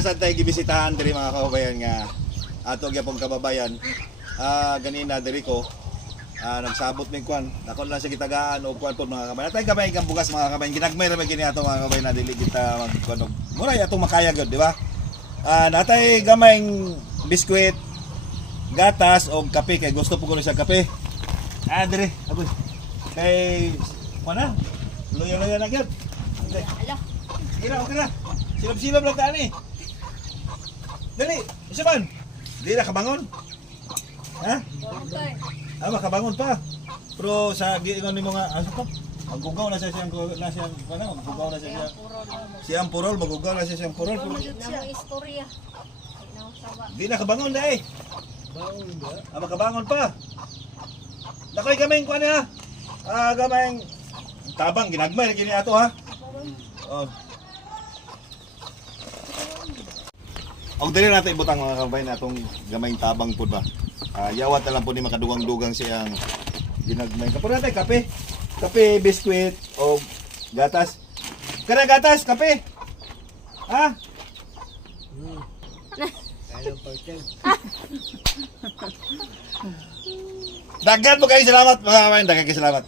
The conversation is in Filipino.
Asa tayo gibisitahan diri mga kababayan nga ato gyapon kababayan. Ganina diri ko nagsabot ning kwan. Nako lang sa gitagaan og kwan pod mga kababayan. Tay gamay kang bugas mga kababayan. Ginagmay ra man kini ato mga kababayan na dili kita magkunog. Mura ato makaya gyud, di ba? Natay gamayng biskwit, gatas o kape kay gusto po ko sa kape. Diri, aboy. Kay mana? Luya-luya na gyud. Sige na, okay na. Silab-silab lang taan eh. Dali, isa man. Di na kabangon. Ha? Makabangon pa. Pero sa giingon nimo nga, asa pa? Magugaw na siya siyang magugaw na siya siyang purol, magugaw na siya siyang purol. Namo istorya. Di na kabangon na eh. Bangon ba? Makabangon pa. Nakoy kamay ko ha. Kamay tabang ginagmay kini ato ha. Oh. Og dili natin ibutang mga kababayan atong gamayng tabang pud ba. Yawat na lang po ni makadugang-dugang siyang ginagmay. Kapag natin kape. Kape, biskwit o gatas. Kana gatas, kape. Ha? Kaya pagkag. Dagan mo kayo salamat mga kababayan. Dagan kayo salamat.